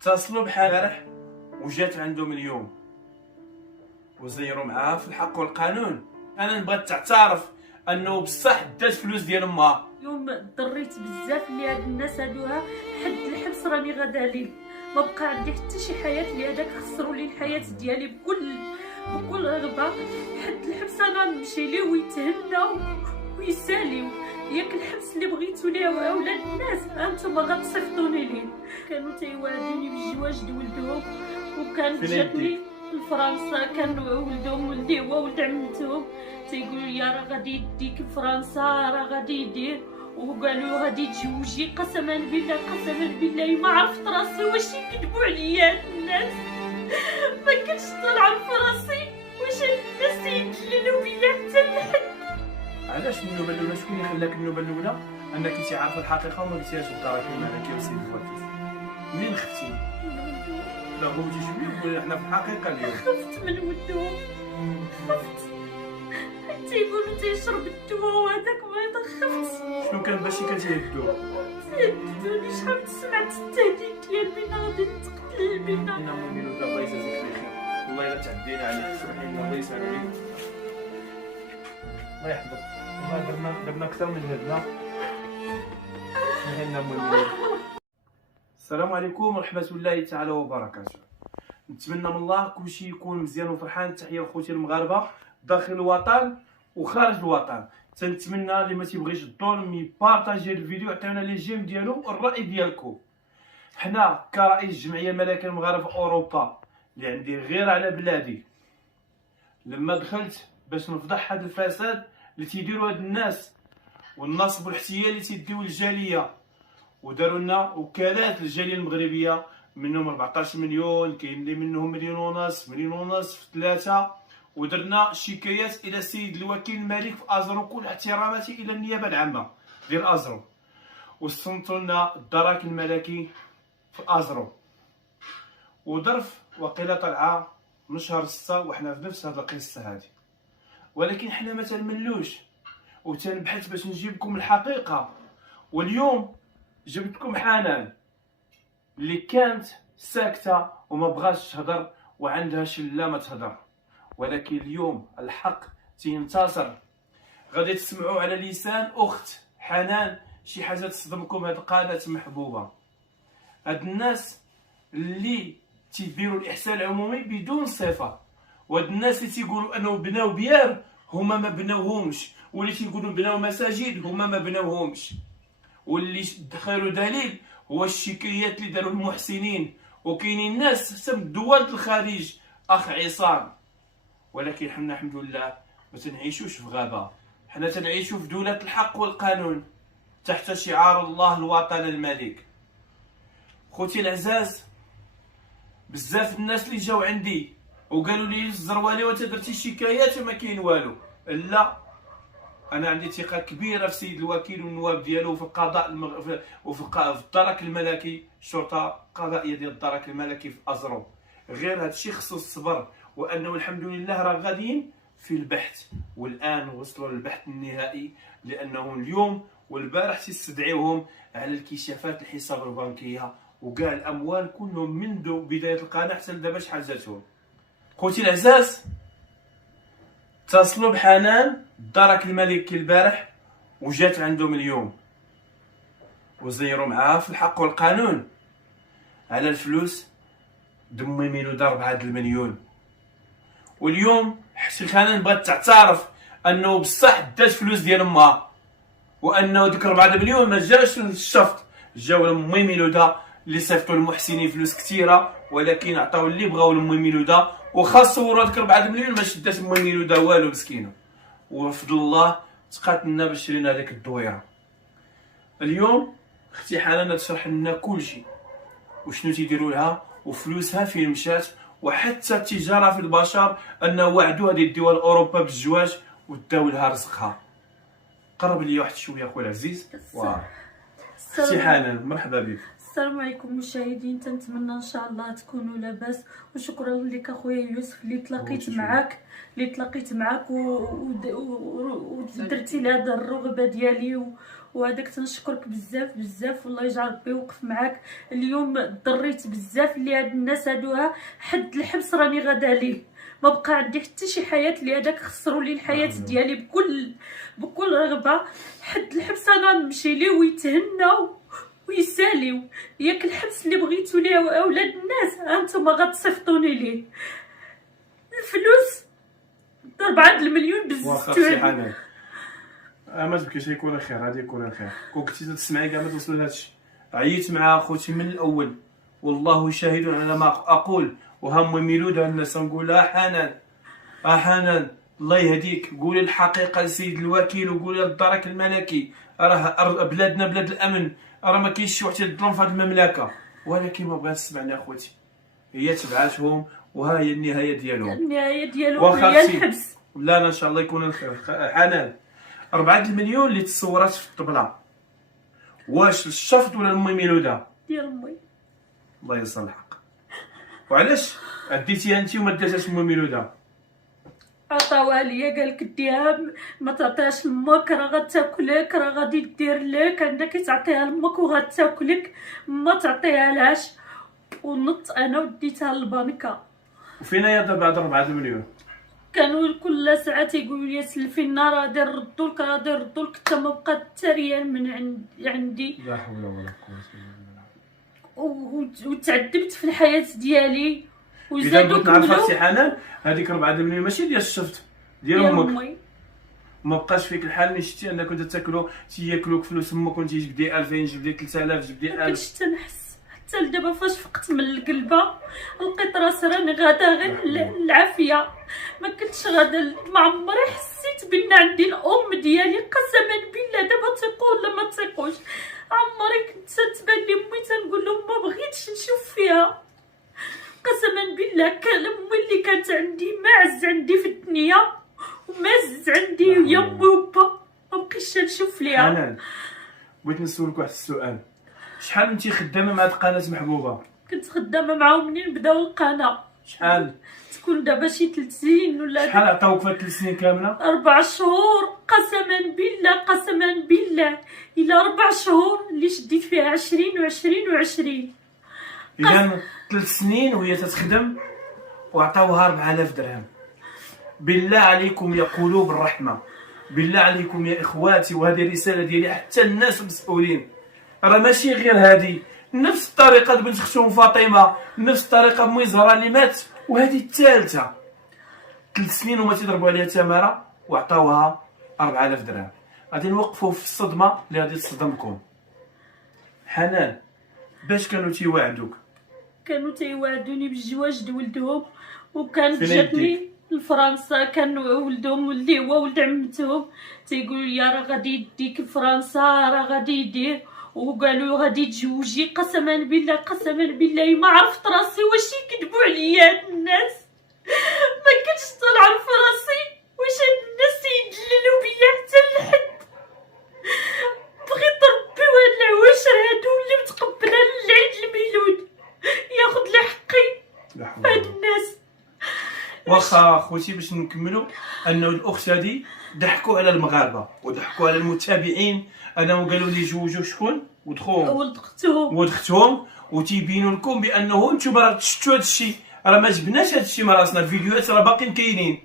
اتصلوا بحال البارح وجات عندهم اليوم وزيروا معاها في الحق والقانون. انا نبغى تعترف انه بصح دات فلوس ديال امها. اليوم ضريت بزاف اللي هاد الناس هادوها حد الحبس راني غادا عليه. ما بقى عندي حتى شي حياه اللي هذاك خسروا لي الحياه ديالي بكل رغبه. حد الحبس انا نمشي ليه ويتهنى ويساليو. ياك الحبس اللي بغيتو ليه اولاد الناس انتم غتصيفطوني ليه. كانوا تيوعدوني بالزواج د ولدهم وكانت جاتني لفرنسا. كان ولدهم ولدي هو ولد عمتهم تيقولوا لي راه غادي يديك لفرنسا راه غادي يدير وقالوا غادي تزوجي. قسما بالله ما عرفت راسي واش يكذبوا عليا هاد الناس. ما كنتش طالعه في راسي واش الناس يدللوا بيا حتى لحد. علاش النوبه الاولى؟ شكون اللي خلاك النوبه الاولى انك انت عارفه الحقيقه وما قلتيهاش للدراكين معك يا سيدي الفاتيس؟ منين خفتي؟ لا غوتي شويه حنا في الحقيقه اليوم. خفت من ولدهم خفت. تيقولوا تيشرب الدواء وهذاك مريض. خفت. شنو كان باش كتهدو؟ تهدوني شحال سمعت التهديد ديال بينا غادي تقتل بينا. انا مؤمن الله يجازيك بخير. والله الا تعدينا عليك. سبحان الله يسعد عليك. الله يحفظك. والله درنا اكثر من هدنا. سبحان الله. السلام عليكم ورحمه الله تعالى وبركاته. نتمنى من الله كلشي يكون مزيان وفرحان. تحيه لخوتي المغاربه داخل الوطن وخارج الوطن. تنتمنى اللي ما تيبغيش الظلم يبارطاجي الفيديو يعطيونا لي جيم ديالو والراي ديالكم. حنا كرئيس جمعيه ملاك المغاربه في اوروبا اللي عندي غير على بلادي، لما دخلت باش نفضح هذا الفساد اللي تيديروا هاد الناس والنصب والاحتيال اللي تيديو الجاليه، وداروا لنا وكالات للجاليه المغربيه منهم 14 مليون، كاين اللي منهم مليون ونص، مليون ونص في 3. ودرنا شكايات الى السيد الوكيل الملك في ازرو. كل احتراماتي الى النيابه العامه ديال ازرو، وصنتوا لنا الدرك الملكي في ازرو وظرف وقيله طلعه من شهر 6 وحنا في نفس هذه القصه هذه. ولكن حنا ما تنملوش وتنبحث باش نجيب لكم الحقيقه. واليوم جبتكم حنان اللي كانت ساكته وما بغاش تهضر وعندها شله ما تهضر، ولكن اليوم الحق تينتصر. غادي تسمعوا على لسان اخت حنان شي حاجه تصدمكم. هاد القناه محبوبه، هاد الناس اللي تيديروا الاحسان العمومي بدون صفه، وهاد الناس اللي تيقولوا انه بناو بيار هما ما بناوهمش، واللي تيقولوا بناو مساجد هما ما بناوهمش، واللي خير دليل هو الشكايات اللي داروا المحسنين. وكاينين ناس حتى من دول الخارج اخ عصام. ولكن حنا الحمد لله ما تنعيشوش في غابه، حنا تنعيشوا في دوله الحق والقانون تحت شعار الله الوطن الملك. خوتي العزاز، بزاف الناس اللي جاو عندي وقالوا لي الزروالي وانت درتي شكايات وما كاين والو. لا، انا عندي ثقه كبيره في السيد الوكيل والنواب ديالو وفي القضاء وفي الدرك الملكي، الشرطه القضائيه ديال الدرك الملكي في ازرو. غير هذا الشيء خصو الصبر، وانه الحمد لله راه غاديين في البحث، والان وصلوا للبحث النهائي، لانهم اليوم والبارح تستدعيوهم على الكشافات الحساب البنكيه وكاع الاموال كلهم منذ بدايه القناه حتى لدابا شحال جاتهم. خوتي العزاز، اتصلوا بحنان الدرك الملكي البارح وجات عندهم اليوم وزيروا معاها في الحق والقانون على الفلوس دمي ميلود 4 المليون. واليوم حسي حنان بغات تعترف انه بصح دات فلوس ديال امها، وانه ديك 4 مليون ما جاش للشفط، جاو لامي ميلوده اللي صيفطوا المحسنين فلوس كثيره، ولكن عطاو اللي بغاو لامي ميلوده. وخا صوروا هذيك 4 مليون ما شدات امي ميلوده والو مسكينه، وفضل الله تقاتلنا باش شرينا هذيك الدويره. اليوم اختي حنان تشرح لنا كلشي وشنو تيديروا لها وفلوسها فين مشات، وحتى التجاره في البشر انه وعدوا هذه الدول اوروبا بالزواج وداو لها رزقها. قرب لي واحد شويه اخويا العزيز. اختي حنان مرحبا بك. السلام عليكم مشاهدين، تنتمنى ان شاء الله تكونوا لاباس. وشكرا لك اخويا يوسف اللي تلاقيت معاك ودرتي لهذا الرغبه ديالي وهذاك تنشكرك بزاف بزاف، والله يجعل ربي يوقف معاك. اليوم ضريت بزاف اللي هاد الناس هادوها، حد الحبس راني غادا ليه، ما بقى عندي حتى شي حياه. اللي هذاك خسروا لي الحياه ديالي بكل رغبه. حد الحبس انا نمشي ليه ويتهناو ويساليو. ياك الحبس اللي بغيتو ليه اولاد الناس هانتوما غتصيفطوني ليه. الفلوس 4 المليون واخا سي بزاف. حنان ما تبكيش، يكون خير، غادي يكون خير. كون كنتي تسمعي كاع ما توصل لهادشي. عييت مع خوتي من الاول، والله شاهد على ما اقول. وهم ميلود الناس نقول حنان حنان الله يهديك، قولي الحقيقه لسيد الوكيل وقولي للدرك الملكي، راه بلادنا بلاد الامن، راه ما كاينش شي واحد يظلم في هذه المملكه. ولكن ما بغات تسمعني اخوتي، هي تبعاتهم وها هي النهايه ديالهم. النهايه ديالهم هي الحبس. لا ان شاء الله يكون الخير. حنان 4 المليون اللي تصورات في الطبله، واش الشفط ولا امي ميلوده ديال امي؟ الله يصلح الحق. وعلاش عديتيها انت وما داتهاش امي ميلوده؟ عطاوها ليا، قالك ديها ما تعطيهاش لامك، راه غتاكلك، راه غادي دير لك، عندك تعطيها لامك وغتاكلك، ما تعطيها لهاش. ونط انا وديتها للبنكه. وفين هي دابا هاد 4 المليون؟ كانوا كل ساعه تيقولوا لي سلفي لنا، راه غادي نردوا لك، راه غادي نردوا لك، حتى ما بقى حتى ريال من عندي. لا حول ولا قوه الا بالله. وتعذبت في الحياه ديالي. اذا وزادوا بغيت نعرف كملوا. سي حنان، هذيك 4 المليون ماشي ديال الشفط، ديال ديال امك. امي. ما بقاش فيك الحال اللي شتي انك كنت تاكلوا تياكلوك فلوس امك، كنت تجيب دي 2000 جيب دي 3000 جيب دي 1000. مكنتش تنحس حتى لدابا. فاش فقت من القلبه لقيت راسي راني غادا غير العافيه. ما كنتش غادا، ما عمري حسيت بان عندي الام ديالي. قسما بالله دابا تيقول ولا ما تيقوش، عمري كنت تبان لي امي تنقول لهم ما بغيتش نشوف فيها. قسما بالله كان امي اللي كانت عندي معز عندي في الدنيا، ومعز عندي هي امي وبا، ما بقيتش نشوف ليها. حنان بغيت نسولك واحد السؤال، شحال انت خدامه مع هاد القناه محبوبه؟ كنت خدامه معاهم منين بداو القناه. شحال تكون دابا شي 3 سنين ولا شحال عطاوك في هاد 3 سنين كامله؟ 4 شهور. قسما بالله قسما بالله الا 4 شهور اللي شديت فيها 20 و20 و20. اذا 3 سنين وهي تتخدم وعطاوها 4000 درهم. بالله عليكم يا قلوب الرحمه، بالله عليكم يا اخواتي، وهذه رساله ديالي حتى الناس المسؤولين، راه ماشي غير هذه، نفس الطريقه بنت اختهم فاطمه، نفس الطريقه امي زهره اللي مات، وهذه الثالثه 3 سنين وما تيضربوا عليها تماره وعطاوها 4000 درهم. غادي نوقفوا في الصدمه اللي غادي تصدمكم. حنان باش كانوا تيواعدوك؟ كانوا تيوعدوني بالزواج د ولدهم، وكانت فين جاتني لفرنسا. كان ولدهم اللي هو ولد عمتهم تيقولوا لي راه غادي يديك لفرنسا، راه غادي يدير، وقالوا غادي تزوجي. قسما بالله قسما بالله ما عرفت راسي واش يكذبوا عليا هاد الناس. ما كنتش طالعه في راسي واش هاد الناس يدللوا بيا حتى لحد. بغيت ربي وهاد العواشر هادو اللي متقبله للعيد الميلود ياخذ لي حقي. هاد الناس واخا خوتي باش نكملوا، انه الاخت هذه ضحكوا على المغاربه وضحكوا على المتابعين، انهم قالوا لي جوجوا شكون ولد اختهم وتيبينوا لكم بانه انتم راه شفتوا هذا الشيء، راه ما جبناش هذا الشيء من راسنا، الفيديوهات راه باقيين كاينين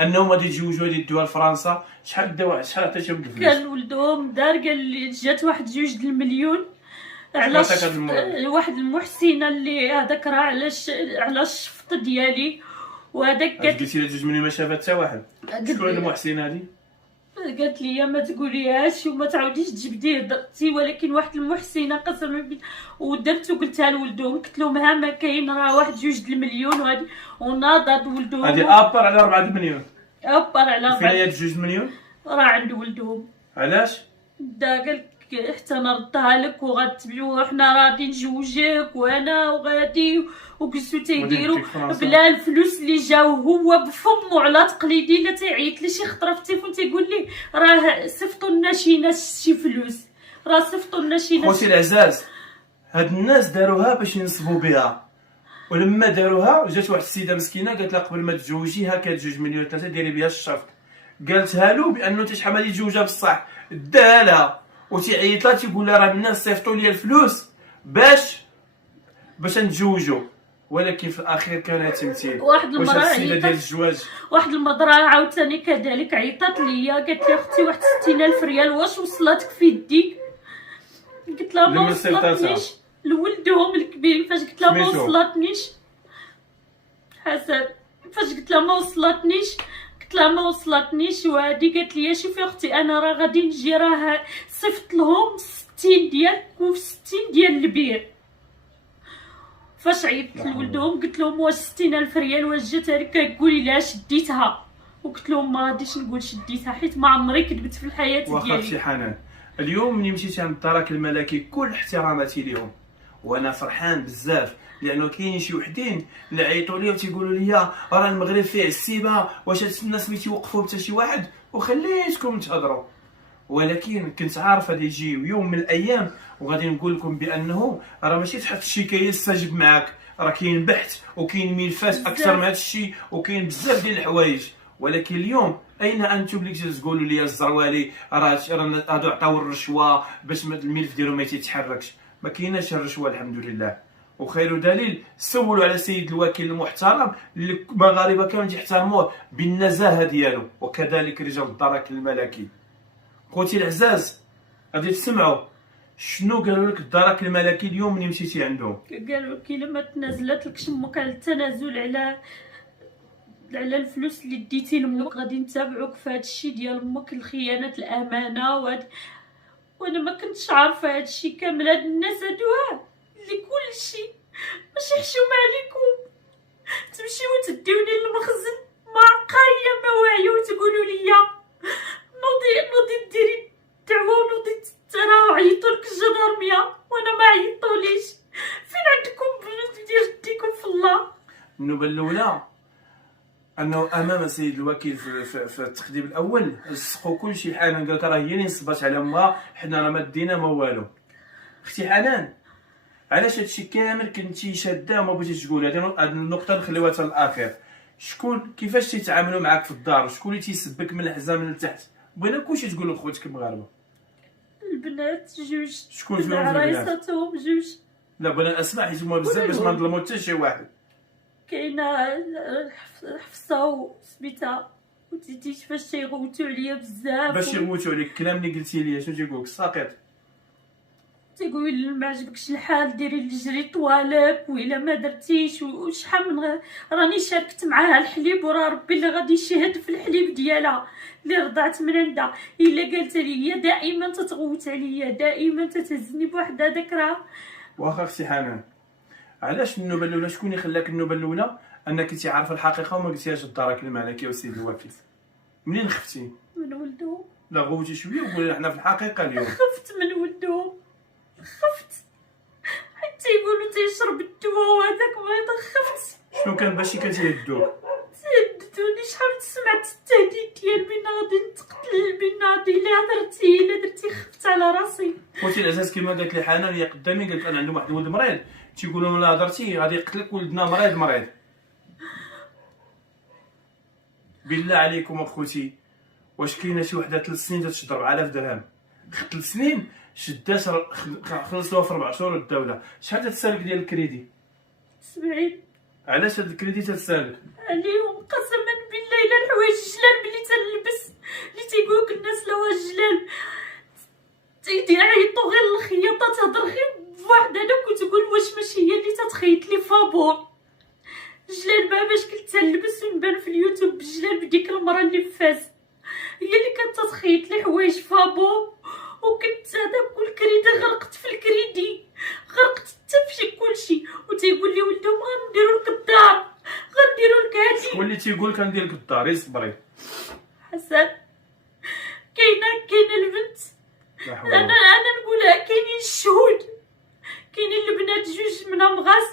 انهم غادي يتزوجوا غادي يدوها لفرنسا. شحال عطيتيهم بالفلوس؟ كان ولدهم دار قال لي جات واحد 2 المليون علاش واحد المحسنه اللي هذاك راه على الشفط ديالي. وهذاك قلتي لها 2 مليون ما شافت حتى واحد. شكون المحسنه هذه؟ قالت لي ما تقوليهاش وما تعاوديش تجبديه درتي، ولكن واحد المحسنه قسما بالله. ودرت وقلتها لولدهم، قلت لهم ها ما كاين راه واحد 2 المليون وهذه، وناضت ولدهم. هذه ابر على 4 مليون. ابر على 4. فين هي 2 مليون؟ راه عند ولدهم. علاش؟ دا قالك حتى نردها لك وغتبيعوها، حنا غادي نجوجك وانا وغادي. وجلسوا تيديروا بلا الفلوس اللي جاو، هو بفمو على تقليدي. لا تيعيط لي شي خطره في التليفون تيقول لي راه صيفطوا لنا شي فلوس، راه صيفطوا لنا شي ناس. خوتي العزاز، هاد الناس داروها باش ينصبوا بها، ولما داروها جات واحد السيده مسكينه قالت لها قبل ما تزوجي هاكا 2 مليون 3 ديري بها الشفط. قالتها له بانه انت شحال غادي تزوجها بصح، داها لها وتيعيط لها تيقول لها راه الناس صيفطوا لي الفلوس باش نتزوجوا، ولكن في الاخير كان تمثيل. واحد واش المراه السيده ديال عيطات، الزواج واحد المراه عاوتاني كذلك عيطات ليا قالت لي اختي واحد 60,000 ريال واش وصلتك في يديك؟ قلت لها ما لمن صيفطاتها؟ وصلتنيش. لولدهم الكبير فاش قلت لها ما سميتو؟ وصلتنيش حسن، فاش قلت لها ما وصلتنيش، قلت لها ما وصلتنيش وهادي قالت لي شوفي اختي انا راه غادي نجي، راه صيفط لهم 60 ديال و60 ديال البير. فاش عيطت لولدهم قلت لهم واش 60,000 ريال واش جاتها لك؟ كتقولي لا شديتها، وقلت لهم ما غاديش نقول شديتها حيت ما عمري كذبت في الحياه واخا ديالي. اختي حنان، اليوم ملي مشيتي عند الدرك الملكي كل احتراماتي ليهم، وانا فرحان بزاف لانه كاين شي وحدين اللي عيطوا لي وتيقولوا لي راه المغرب فيه السيبه، واش هاد الناس ما تيوقفوا حتى شي واحد، وخليتكم تهضروا. ولكن كنت عارف غادي يجي يوم من الايام وغادي نقول لكم بانه راه ماشي تحط شي كيستجيب معاك، راه كاين بحث وكاين ملفات اكثر من هذا الشيء وكاين بزاف ديال الحوايج. ولكن اليوم اين انتم اللي تقولوا لي الزروالي راه هادو عطاو الرشوه باش الملف ديالهم ما تيتحركش؟ ما كايناش الرشوه الحمد لله. وخير دليل سولوا على سيد الوكيل المحترم اللي المغاربه كانوا يحترموه بالنزاهه ديالو، وكذلك رجال الدرك الملكي. خوتي العزاز غادي تسمعوا شنو قالوا لك الدرك الملكي اليوم ملي مشيتي عندهم. قالوا لك الا ما تنازلت لكش امك على التنازل على الفلوس اللي ديتي لامك غادي نتابعوك في هذا الشيء ديال امك، الخيانه الامانه وانا ما كنتش عارفه هذا الشيء كامل. هاد الناس هادوها اللي كل شيء باش يحشوم عليكم تمشيو تديوني للمخزن مع قايه ما واعيه وتقولوا لي نوضي ديري دعوه ونوضي ترى عيطوا لك الجدارميه وانا ما عيطوليش. فين عندكم ديال ديكم في الله؟ النوبه الاولى انه امام سيد الوكيل في التقديم الاول سقوا كل شيء. حنان قالت راه هي اللي نصبات على امها، حنا راه ما دينا ما والو. اختي حنان علاش هادشي كامل كنتي شاده وما بغيتيش تقول؟ هاد النقطه نخليوها حتى الاخر. شكون كيفاش تيتعاملوا معاك في الدار؟ شكون اللي تيسبك من الحزام من التحت؟ بغينا كلشي تقول لخوتك المغاربه. البنات جوج، شكون فيهم البنات؟ عرايساتهم جوج. لا بغينا اسمع حيت هما بزاف باش ما نظلموا حتى شي واحد. كاينه حفصه وسميتها وتيتيش فاش تيغوتوا عليا بزاف باش يغوتوا عليك الكلام اللي قلتي لي شنو تيقول لك الساقط؟ تيقول لي ما عجبكش الحال ديري اللي جري طوالك والا ما درتيش. وشحال من راني شاركت معاها الحليب وراه ربي اللي غادي يشهد في الحليب ديالها اللي رضعت من عندها. الا قالت لي هي دائما تتغوت عليا، دائما تتهزني بواحد هذاك راه. واخا اختي حنان علاش النوبه الاولى؟ شكون اللي خلاك النوبه الاولى انك انت عارفه الحقيقه وما قلتيهاش للدرك الملكي والسيد الوكيل؟ منين خفتي؟ من ولدهم. لا غوتي شويه وقولي حنا في الحقيقه اليوم. خفت من ولدهم، خفت حيت تيقولوا تيشرب الدواء وهذاك مريض. خفت. شنو كان باش كتهدوك؟ تهددوني، شحال سمعت التهديد ديال بين غادي نتقتل، بين غادي الا درتي خفت على راسي. خوتي العزاز كما قالت لي حنان هي قدامي، قالت انا عندهم واحد الولد مريض تيقولوا لهم لا هضرتي غادي يقتلك ولدنا مريض. بالله عليكم اخوتي واش كاينه شي وحده 3 سنين تشد 4000 درهم؟ 3 سنين شدات خلصوها في 4 شهور الدوله. شحال تتسالك ديال الكريدي؟ 70. علاش هاد الكريدي تتسالك؟ عليهم قسما بالله الا الحوايج الجلال بلي تنلبس اللي تيقولوك الناس لو الجلال تيعيطوا غير الخياطه تهضر غير بواحد هذاك وتقول واش ماشي هي اللي تتخيط لي فابور جلال بقى باش كنت تلبس ونبان في اليوتيوب بجلال بديك المراه اللي في فاس هي اللي كانت تخيط لي حوايج فابور. وكنت هذاك والكريدي غرقت في الكريدي، غرقت حتى في كلشي. وتيقول لي ولدهم غنديروا لك الدار، غنديروا لك هادي. شكون اللي تيقول لك ندير لك الدار؟ صبري حسن كاينه البنت انا نقولها، كاينين الشهود، كاينين البنات جوج منها مغاس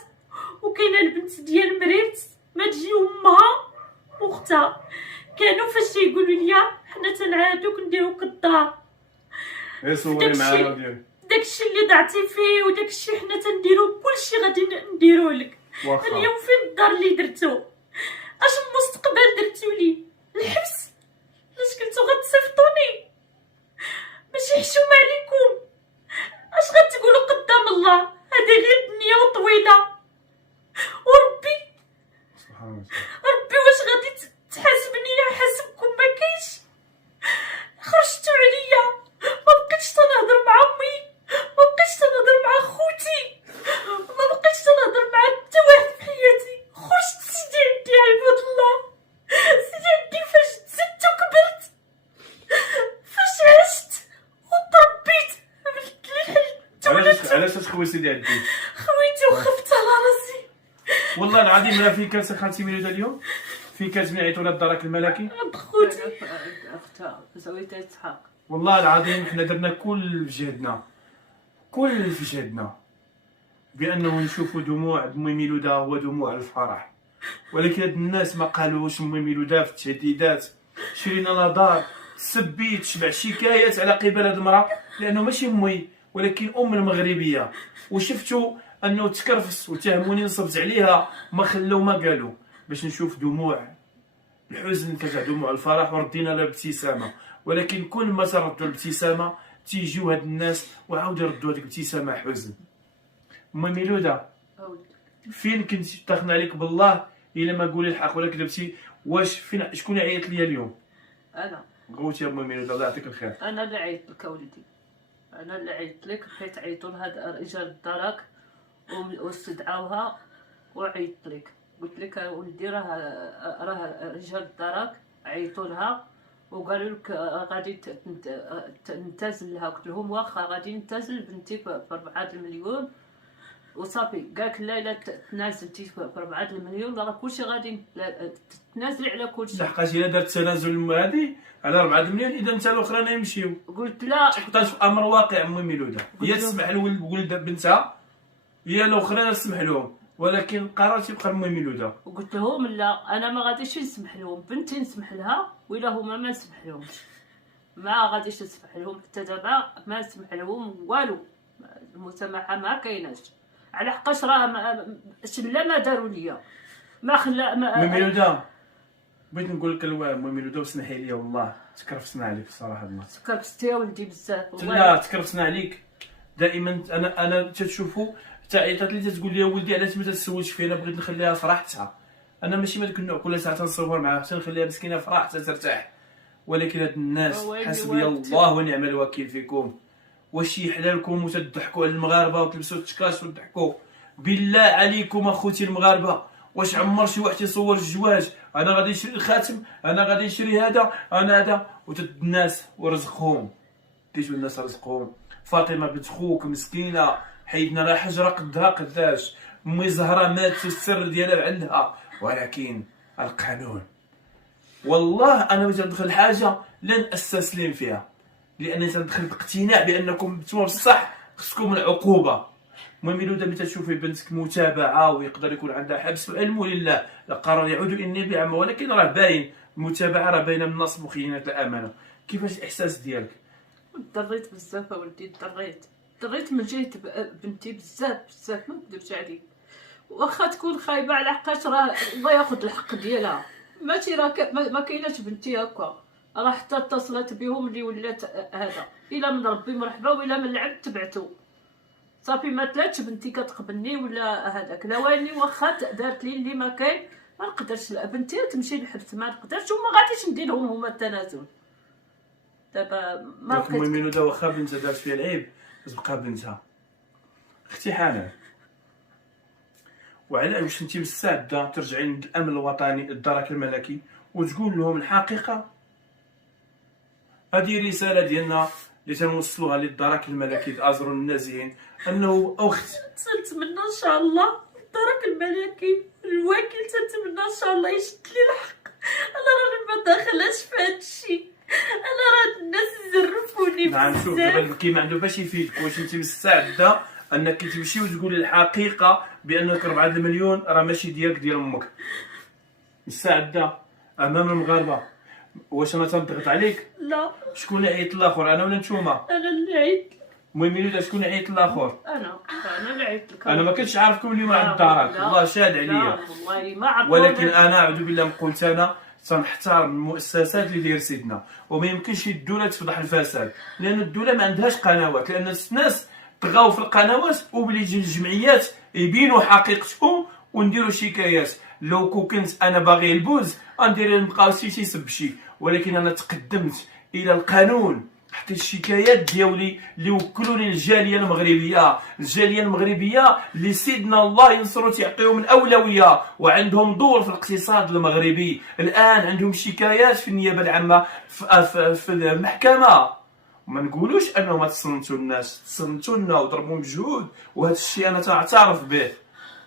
وكاينه البنت ديال مريت ما تجي امها واختها. كانوا فاش تيقولوا لي حنا تنعادوك نديروك الدار. صوري معايا ديالك داكشي اللي ضعتي فيه وداكشي حنا تنديرو كلشي غادي نديرو لك. اليوم فين الدار اللي درتو؟ اش المستقبل درتو لي؟ الحبس؟ علاش كنتو غتصيفطوني؟ ماشي حشومه عليكم. اش غتقولوا قدام الله؟ هذه غير الدنيا وطويله، وربي سبحان الله. ربي واش غادي تحاسبني حاسبكم؟ ما كاينش. خرجتوا عليا، ما بقيتش تنهضر مع امي، ما بقيتش تنهضر مع خوتي، ما بقيتش تنهضر مع حتى واحد في حياتي. خرجت سيدي عندي عباد الله، سيدي عندي فاش تزدت وكبرت، فاش عشت وتربيت، عملت لي الحل. علاش تخوي سيدي عندي؟ خويتي وخفت على راسي. والله العظيم راه فين كانت خالتي ميلودة اليوم، فين كانت من عيطوا لها الدرك الملكي. عند خوتي اختها زويتها اسحاق. والله العظيم حنا درنا كل في جهدنا، كل في جهدنا بانه نشوفوا دموع امي ميلودة هو دموع الفرح، ولكن هاد الناس ما قالوش امي ميلودة في التهديدات. شرينا لها دار، سبيت شبع شكايات على قبل هاد المراه، لانه ماشي امي ولكن ام المغربيه. وشفتوا انه تكرفس وتهموني نصبت عليها، ما خلوا ما قالوا، باش نشوف دموع الحزن كتاع دموع الفرح، وردينا لها ابتسامه. ولكن كل ما تردوا الابتسامه تيجيو هاد الناس وعاود يردوا هذيك الابتسامه حزن. امي ميلودة فين كنتي؟ تاخنا عليك بالله الا ما قولي الحق ولا كذبتي. واش فين؟ شكون عيط ليا اليوم؟ انا غوتي يا امي ميلودة الله يعطيك الخير. انا اللي عيطت لك ولدي، انا اللي عيطت لك حيت عيطوا لها رجال الدرك واستدعوها وعيطت لك. قلت لك ولدي راه رجال الدرك عيطوا لها وقالوا لك غادي ننتزل لها. قلت لهم واخا غادي ننتزل بنتي ب 4 المليون وصافي. قالك لا تنازلتي ب 4 المليون راه كلشي غادي تنازلي على كلشي. لحقاش الا درت تنازل هذه على 4 مليون اذا انت الاخرين يمشيو. قلت لا، حطات في امر واقع امي ميلودة، هي تسمح لولد بنتها، هي الاخرين تسمح لهم، ولكن القرار تيبقى امي ميلودة. وقلت لهم لا انا ما غاديش نسمح لهم، بنتي نسمح لها ولا هما ما نسمح لهمش، ما غاديش نسمح لهم حتى دابا، ما نسمح لهم والو. المسامحه ما كايناش، على حقاش راه شله ما داروا ليا، ما خلا امي ميلودة بغيت نقول لك امي ميلودة وسمحي لي والله تكرفسنا عليك الصراحه المرة. تكرفست يا ولدي بزاف والله. لا تكرفسنا عليك دائما. انا تتشوفوا حتى عيطات لي تقول لي ولدي علاش ما تتسولش فينا، بغيت نخليها في راحتها. انا ماشي من داك النوع كل ساعه تنصور معاها، حتى نخليها مسكينه في راحتها ترتاح. ولكن هاد الناس حسبي الله ونعم الوكيل فيكم. واش يحلالكم وتضحكوا على المغاربه وتلبسوا التشكاش وتضحكوا؟ بالله عليكم اخوتي المغاربه، واش عمر شي واحد يصور الزواج انا غادي نشري الخاتم، انا غادي نشري هذا، انا هذا، وتد الناس ورزقهم كيجيو الناس رزقهم. فاطمه بنت خوك مسكينه حيدنا لها حجره قدها قداش، امي زهره ماتت السر ديالها عندها، ولكن القانون والله انا ملي تندخل حاجه لن استسلم فيها، لانني تندخل باقتناع بانكم نتوما بصح خصكم العقوبه. المهم ميلودة ملي تشوفي بنتك متابعه ويقدر يكون عندها حبس، علمه لله القرار يعود اني بعمه، ولكن راه باين المتابعه راه باينه من النصب وخيانه الامانه. كيفاش الاحساس ديالك؟ ضريت بزاف ولدي، ضريت من جهه بنتي بزاف ما نكذبش عليك. واخا تكون خايبه على حقاش راه الله ياخذ الحق ديالها، ماشي راه ما كايناش بنتي هكا، راه حتى اتصلت بهم اللي ولات هذا الا من ربي مرحبا وإلا من العبد تبعتو صافي. ما طلعتش بنتي كتقبلني ولا هذاك لا والي، واخا دارت لي اللي ما كاين ما نقدرش بنتي تمشي للحبس، ما نقدرش وما غاديش ندير لهم هما التنازل. دابا ما بقيت. المهم ميلودة واخا بنتها دارت فيها العيب تبقى بنتها. اختي حنان، وعلى واش انت مستعده ترجعي عند الامن الوطني الدرك الملكي وتقول لهم الحقيقه؟ هذه رساله ديالنا اللي تنوصلوها للدرك الملكي الازر النازحين، انه اخت تنتمنى ان شاء الله الدرك الملكي الوكيل، تنتمنى ان شاء الله يشد لي الحق. انا راني ما داخلاش في هذا الشيء، انا راه الناس يزرفوني نعم. شوف دابا البكي ما عنده باش يفيدك. واش انت مستعده انك تمشي وتقولي الحقيقه بانك 4 المليون راه ماشي ديالك ديال امك؟ مستعده امام المغاربه؟ واش انا تنضغط عليك؟ لا. شكون عيط الاخر، انا ولا نتوما؟ انا اللي عيط. المهم ميلودة شكون عيط الاخر؟ انا اللي عيطت لك. انا ما كنتش عارفكم اليوم عند الدارات، الله شاد عليا. والله ما عرفت. ولكن انا اعوذ بالله من قلت انا تنحترم المؤسسات اللي داير سيدنا، وما يمكنش الدوله تفضح الفساد، لان الدوله ما عندهاش قنوات، لان الناس طغاو في القنوات وبلي يجي الجمعيات يبينوا حقيقتهم ونديروا شكايات. لو كنت انا باغي البوز غندير نبقاو شي تيسب شي، ولكن انا تقدمت الى القانون، حتى الشكايات ديالي اللي وكلوني الجاليه المغربيه اللي سيدنا الله ينصرو تيعطيهم الاولويه وعندهم دور في الاقتصاد المغربي. الان عندهم شكايات في النيابه العامه في المحكمه. ما نقولوش انهم تصنتوا الناس، تصنتوا لنا وضربوا مجهود، وهذا الشيء انا تعترف به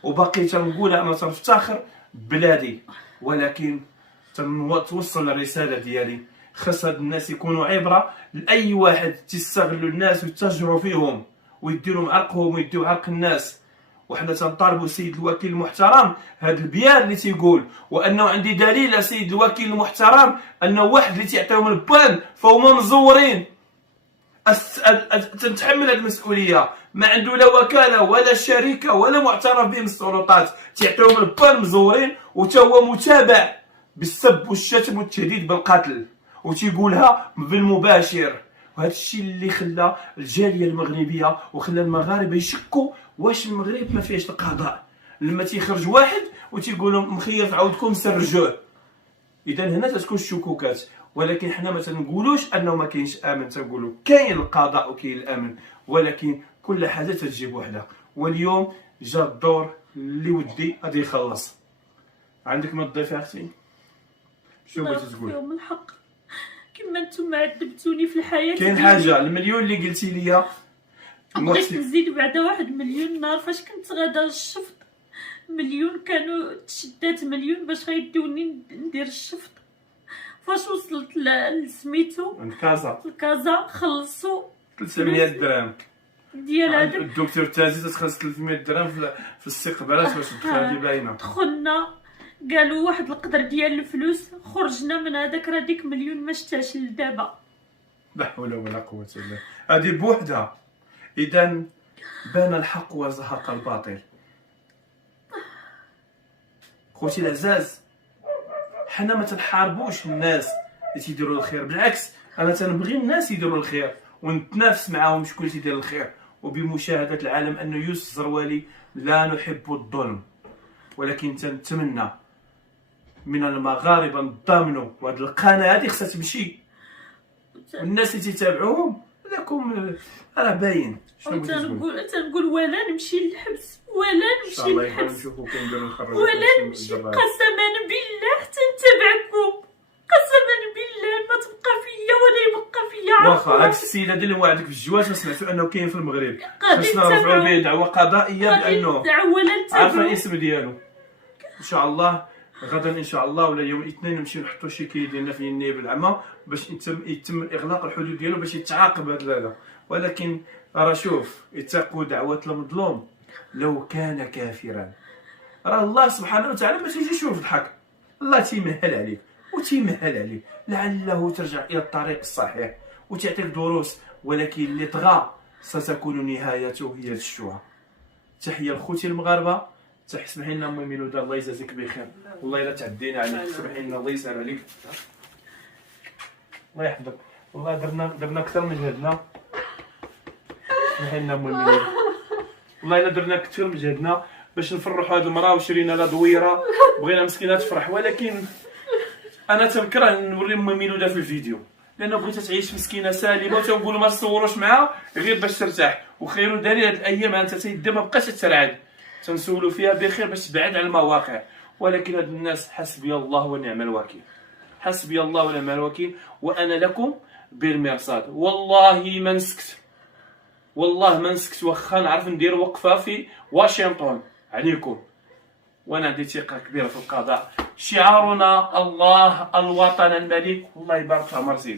وباقي تنقول انا تنفتخر ببلادي، ولكن توصل الرساله ديالي. خاص هاد الناس يكونوا عبره لاي واحد تيستغلوا الناس ويتاجروا فيهم ويديروا عرقهم ويديروا عرق الناس. وحنا تنطالبوا السيد الوكيل المحترم هذا البيان اللي تيقول، وانه عندي دليل السيد الوكيل المحترم انه واحد اللي تيعطيهم البان فهما مزورين. تنتحمل هذه المسؤوليه، ما عنده لا وكاله ولا شركه ولا معترف به من السلطات، تيعطيهم البان مزورين، وتا هو متابع بالسب والشتم والتهديد بالقتل وتيقولها بالمباشر. وهذا الشيء اللي خلى الجاليه المغربيه وخلى المغاربه يشكوا واش المغرب ما فيهش القضاء، لما تيخرج واحد وتيقولوا مخير في عودكم سرجوه. اذا هنا تتكون الشكوكات، ولكن حنا ما تنقولوش انه ما كاينش امن، تنقولوا كاين القضاء وكاين الامن، ولكن كل حاجه تجيب وحده. واليوم جا الدور اللي ودي غادي يخلص. عندك ما تضيف اختي؟ شنو بغيتي تقول؟ يوم الحق كما نتوما عذبتوني في الحياه، كاين حاجه المليون اللي قلتي لي بغيت نزيد بعدا 1 مليون نهار فاش كنت غادا الشفط. مليون كانوا تشدات مليون باش غيدوني ندير الشفط. فاش وصلت لسميتو الكازا خلصوا 300 درهم ديال هذاك الدكتور تازي تخلص 300 درهم في الاستقبالات باش تدخل باينه. دخلنا قالوا واحد القدر ديال الفلوس، خرجنا من هذاك راه ديك مليون ما شتاش لدابا. لا حول ولا قوه الا بالله. هذه بوحدها. اذا بان الحق وزهق الباطل. خوتي العزاز، حنا ما تنحاربوش الناس اللي تيديروا الخير، بالعكس انا تنبغي الناس يديروا الخير ونتنافس معاهم شكون تيدير الخير. وبمشاهده العالم انه يوسف الزروالي لا نحب الظلم، ولكن تنتمنى من المغاربه نضامنوا وهاد القناه هذه خصها تمشي، الناس اللي تيتابعوهم لكم راه باين. شنو تنقول ولا نمشي للحبس ولا نمشي للحبس ولا نمشي، قسما بالله حتى نتابعكم، قسما بالله ما تبقى فيا ولا يبقى فيا. واخا هاك السيد هذا اللي وعدك في الجواز سمعتوا انه كاين في المغرب، خصنا نرفعوا به دعوه قضائيه بانه عارفه الاسم ديالو. ان شاء الله غدا ان شاء الله ولا يوم الاثنين نمشيو نحطوا شكايه ديالنا في النيابه العامه باش يتم اغلاق الحدود ديالو باش يتعاقب هذا. ولكن راه شوف، اتقوا دعوه المظلوم لو كان كافرا. راه الله سبحانه وتعالى ما تيجيش يفضحك، الله تيمهل عليك وتيمهل عليك لعله ترجع الى الطريق الصحيح وتعطيك دروس. ولكن اللي طغى ستكون نهايته هي الشوع. تحيه لخوتي المغاربه. اسمحي لنا امي ميلوده الله يجازيك بخير، والله الا تعدينا عليك، سمحي لنا الله يسهل عليك، الله يحفظك. والله درنا اكثر من جهدنا. سمحي لنا امي ميلوده، والله الا درنا كثير من جهدنا باش نفرحوا هذه المراه وشرينا لها دويره، بغينا مسكينه تفرح. ولكن انا تنكره نوري امي ميلوده في الفيديو لانه بغيتها تعيش مسكينه سالمه، وتنقولوا ما تصوروش معها غير باش ترتاح. وخير دليل هذه الايام انت تيدي ما بقاش ترعد، تنسولوا فيها بخير باش تبعد على المواقع. ولكن هاد الناس حسبي الله ونعم الوكيل، حسبي الله ونعم الوكيل، وانا لكم بالمرصاد. والله ما نسكت، والله ما نسكت، واخا نعرف ندير وقفه في واشنطن عليكم، وانا عندي ثقه كبيره في القضاء. شعارنا الله الوطن الملك. الله يبارك في عمر سيدي.